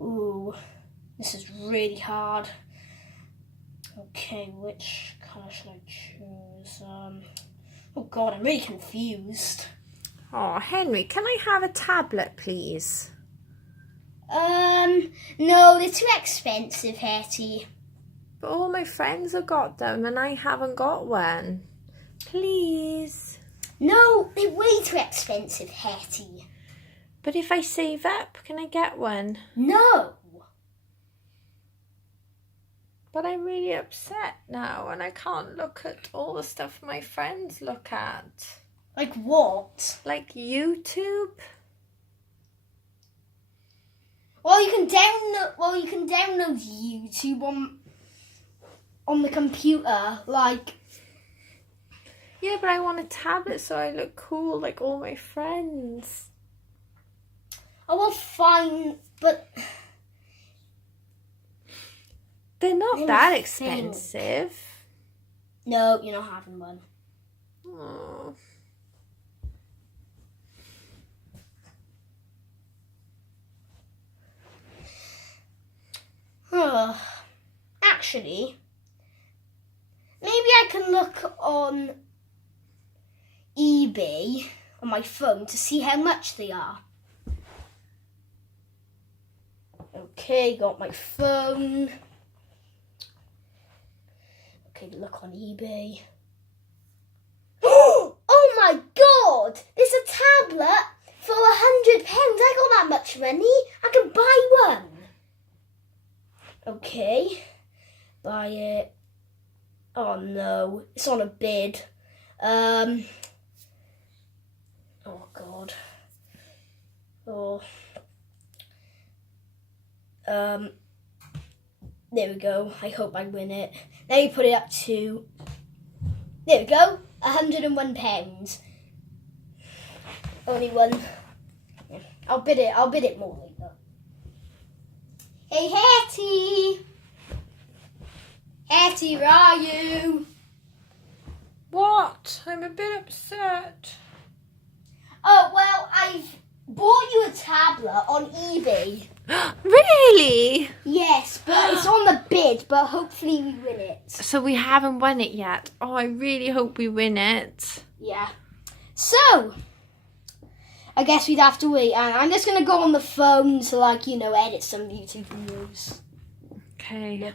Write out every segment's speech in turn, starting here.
Ooh, this is really hard. Okay, which colour should I choose? Oh God, I'm really confused. Oh, Henry, can I have a tablet, please? No, they're too expensive, Hetty. But all my friends have got them and I haven't got one. Please. No, they're way too expensive, Hetty. But if I save up, can I get one? No. But I'm really upset now and I can't look at all the stuff my friends look at. Like what? Like YouTube? Well, you can download YouTube on the computer, like. Yeah, but I want a tablet so I look cool like all my friends. Oh, well, fine, but they're not that expensive. No, you're not having one. Oh. Actually, maybe I can look on eBay on my phone to see how much they are. Okay, got my phone. Okay, look on eBay. Oh my God! There's a tablet for £100. I got that much money. I can buy one. Okay, buy it. Oh no, it's on a bid. Oh God. Oh. There we go. I hope I win it. Now you put it up to. There we go. £101. Only one. I'll bid it more later. Hey, Hetty! Hetty, where are you? What? I'm a bit upset. Oh, well, I've bought you a tablet on eBay. Really? Yes, but it's on the bid, but hopefully we win it. So we haven't won it yet. Oh, I really hope we win it. Yeah. So, I guess we'd have to wait. And I'm just going to go on the phone to, edit some YouTube videos. Okay.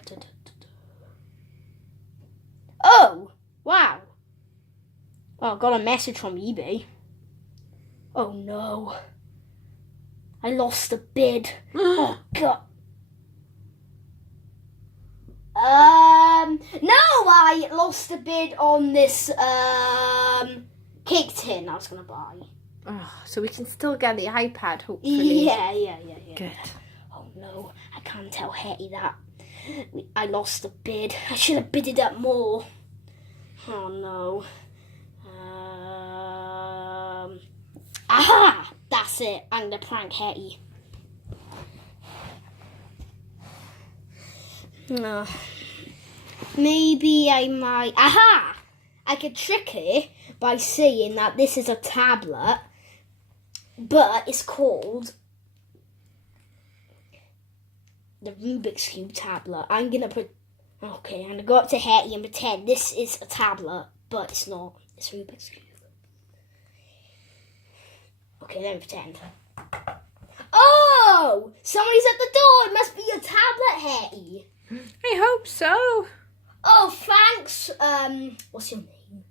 Oh, wow. Oh, I got a message from eBay. Oh, no. I lost the bid. Oh, God. No, I lost the bid on this, cake tin I was going to buy. Oh, so we can still get the iPad, hopefully. Yeah. Good. Oh, no, I can't tell Hetty that. I lost the bid. I should have bidded up more. Oh, no. Aha! That's it. I'm going to prank Hetty. No. Maybe I might. Aha! I could trick her by saying that this is a tablet, but it's called the Rubik's Cube tablet. I'm going to go up to Hetty and pretend this is a tablet, but it's not. It's Rubik's Cube. Okay, let me pretend. Oh! Somebody's at the door. It must be your tablet, Hetty. I hope so. Oh, thanks. What's your name?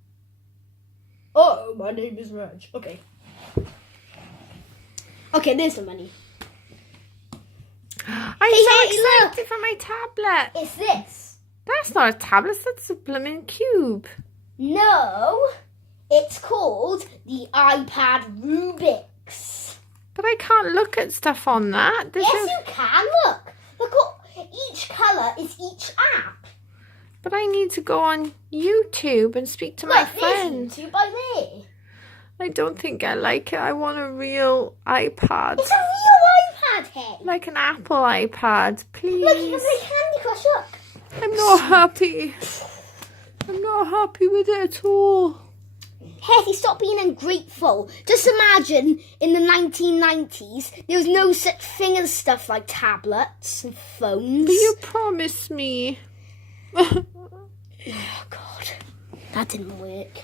Oh, my name is Raj. Okay. Okay, there's the money. I'm so excited for my tablet. It's this. That's not a tablet, that's a blooming cube. No, it's called the iPad Rubik's. But I can't look at stuff on that. Yes, you can. Look at each colour is each app. But I need to go on YouTube and speak to my friends. There's YouTube by there. I don't think I like it. I want a real iPad. It's a real iPad, Hetty. Like an Apple iPad, please. Look, you can play Candy Crush, look. I'm not happy. I'm not happy with it at all. Hetty, stop being ungrateful. Just imagine in the 1990s, there was no such thing as stuff like tablets and phones. But you promised me. Oh, God. That didn't work.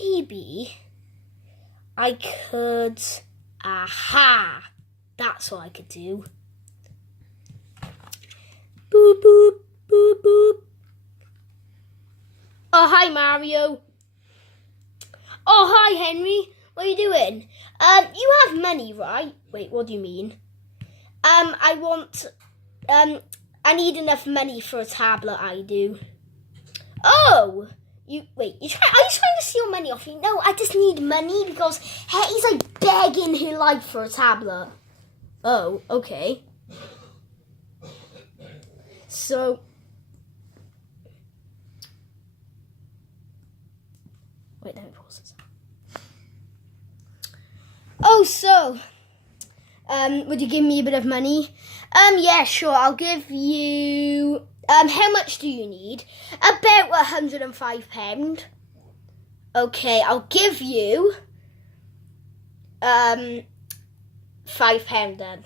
Maybe I could... Aha! That's what I could do. Boop, boop, boop, boop. Oh, hi, Mario. Oh, hi, Henry. What are you doing? You have money, right? Wait, what do you mean? I need enough money for a tablet, I do. Oh! Are you trying to steal money off me? No, I just need money because Hetty's like begging her life for a tablet. Oh, okay. So... Wait, let me pause this. Oh, so... would you give me a bit of money? Yeah, sure, I'll give you... how much do you need? About £105. Okay, I'll give you... £5 then.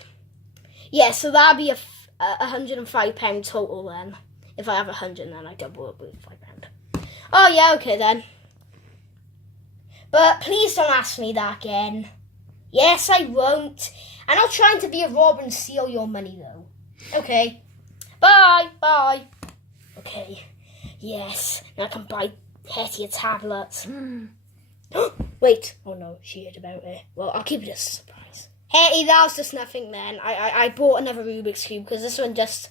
Yeah, so that'll be £105 total then. If I have 100, then I double it with £5. Oh, yeah, okay then. But please don't ask me that again. Yes, I won't. I'm not trying to be a robber and steal your money, though. Okay. Bye. Bye. Okay. Yes. Now I can buy Hetty a tablet. Wait. Oh, no. She heard about it. Well, I'll keep it as a surprise. Hetty, that was just nothing then. I bought another Rubik's Cube because this one just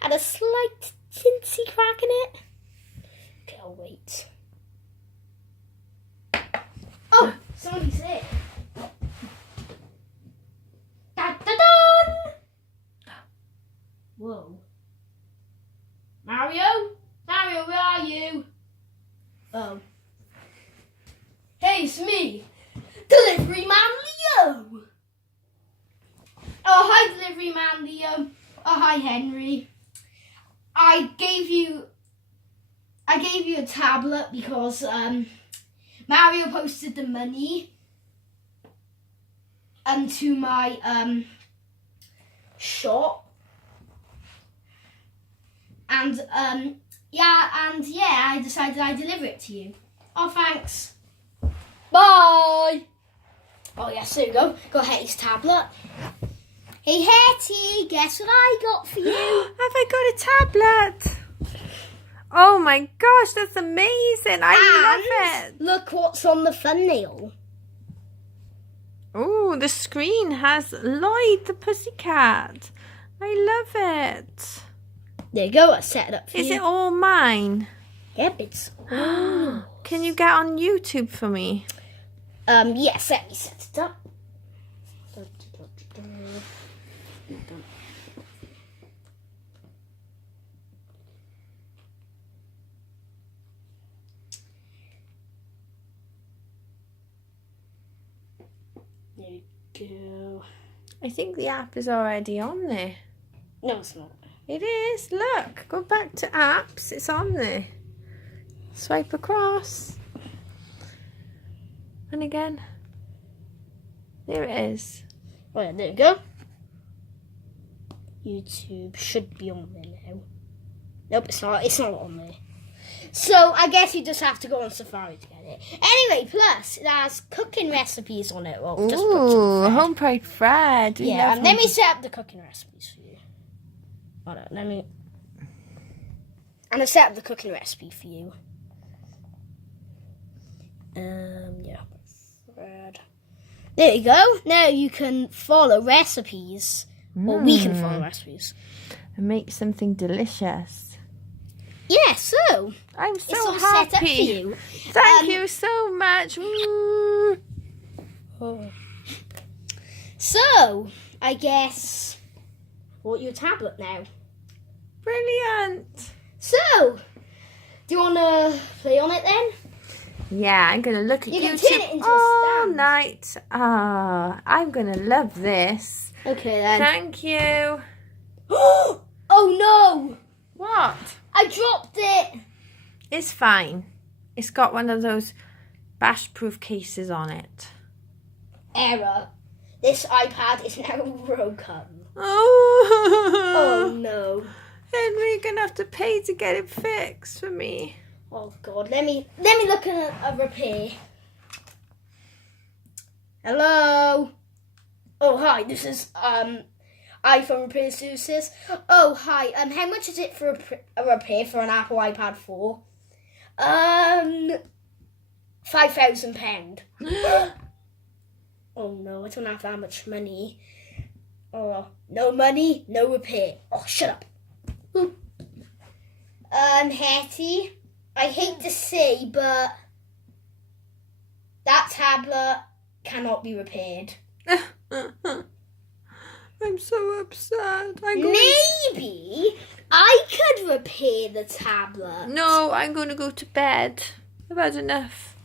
had a slight tinsy crack in it. Okay, I'll wait. Oh, somebody's there. Da-da-dun! Whoa. Mario? Mario, where are you? Oh. Hey, it's me. Delivery Man Leo. Oh, hi, Delivery Man Leo. Oh, hi, Henry. I gave you a tablet because Mario posted the money to my shop, and I decided I'd deliver it to you. Oh, thanks. Bye. Oh yes, there you go. Got Hetty's tablet. Hey Hetty, guess what I got for you? Have I got a tablet? Oh my gosh, that's amazing. I love it. Look what's on the thumbnail. Oh, the screen has Lloyd the pussycat. I love it. There you go, I set it up for you. Is it all mine? Yep, it's all. Can you get on YouTube for me? Yes, let me set it up. There you go. I think the app is already on there. No, it's not. It is. Look, go back to apps. It's on there. Swipe across. And again. There it is. Oh yeah, there you go. YouTube should be on there now. Nope, it's not. It's not on there. So I guess you just have to go on Safari to get it. Anyway, plus it has cooking recipes on it. Well, just home fried bread. Yeah, let me set up the cooking recipes for you. Hold on, I'm gonna set up the cooking recipe for you. Yeah, bread. There you go. Now you can follow recipes, or we can follow recipes and make something delicious. Yeah, so I'm so it's all happy. Set up for you. Thank you so much. So I guess bought you a tablet now. Brilliant. So, do you want to play on it then? Yeah, I'm going to look at you can YouTube turn it into all a stand. night. I'm going to love this. Okay then. Thank you. Oh no! What? I dropped it. It's fine. It's got one of those bash-proof cases on it. Error. This iPad is now broken. Oh No. Henry, you're gonna have to pay to get it fixed for me. Oh God. Let me look at a repair. Hello. Oh hi. This is iPhone repair services. Oh hi. How much is it for a repair for an Apple iPad 4? £5,000. Oh no, I don't have that much money. Oh, no money, no repair. Oh, shut up. Hetty, I hate to say, but that tablet cannot be repaired. I'm so upset. Maybe I could repair the tablet. No, I'm going to go to bed. I've had enough.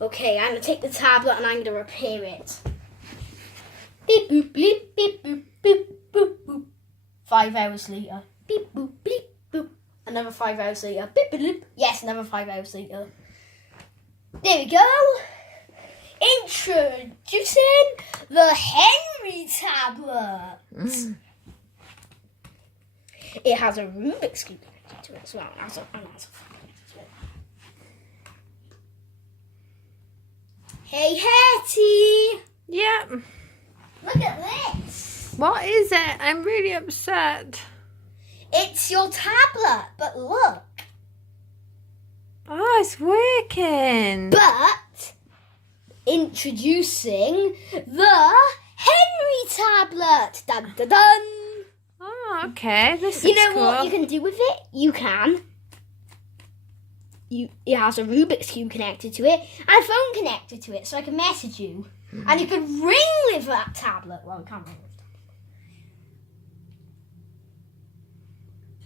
Okay, I'm going to take the tablet and I'm going to repair it. Beep, boop, beep, beep, boop, boop, boop, boop. 5 hours later. Beep, boop, beep, boop. Another 5 hours later. Beep, boop, boop. Yes, another 5 hours later. There we go. Introducing the Henry tablet. It has a Rubik's Cube connected to it as well. Hey, Hetty! Yep. Look at this. What is it? I'm really upset. It's your tablet, but look. Oh, it's working. But introducing the Henry tablet. Dun dun dun. Oh, okay. This You is know cool. what you can do with it? You can. It has a Rubik's Cube connected to it and a phone connected to it, so I can message you. And you can ring with that tablet. Well, you can't ring with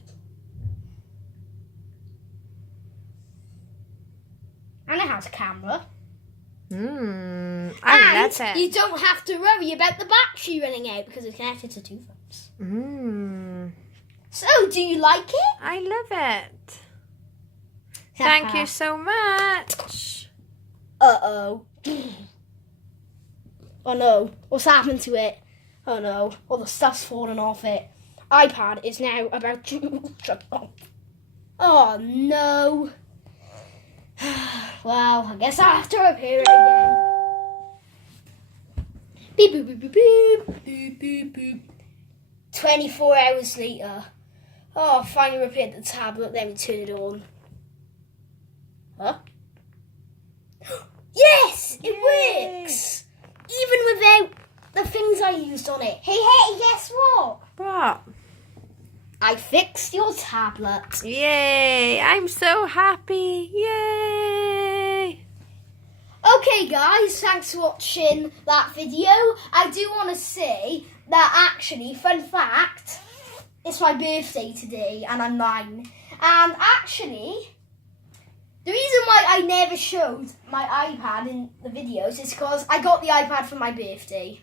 it. And it has a camera. I love it. You don't have to worry about the battery running out because it's connected to 2 phones. So, do you like it? I love it. Thank you so much. Uh-oh. Oh no, what's happened to it? Oh no, all the stuff's fallen off it. iPad is now about to shut off. Oh no. Well, I guess I have to repair it again. Beep boop boop boop boop boop boop boop. 24 hours later. Oh, finally repaired the tablet, let me turn it on. Huh? Yes! It works! Even without the things I used on it. Hey, guess what? What? I fixed your tablet. Yay! I'm so happy. Yay! Okay, guys, thanks for watching that video. I do want to say that actually, fun fact, it's my birthday today and I'm 9. And actually, the reason why I never showed my iPad in the videos is because I got the iPad for my birthday.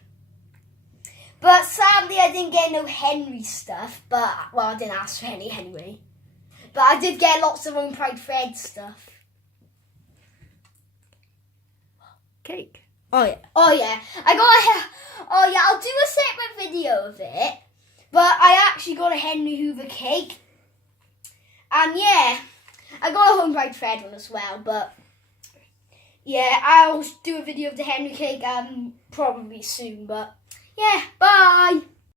But sadly, I didn't get no Henry stuff. Well, I didn't ask for any anyway. But I did get lots of Own Pride Fred stuff. Cake. Oh yeah. I'll do a separate video of it. But I actually got a Henry Hoover cake. And yeah, I got a Home Pride Fred one as well. But yeah, I'll do a video of the Henry cake probably soon. But yeah.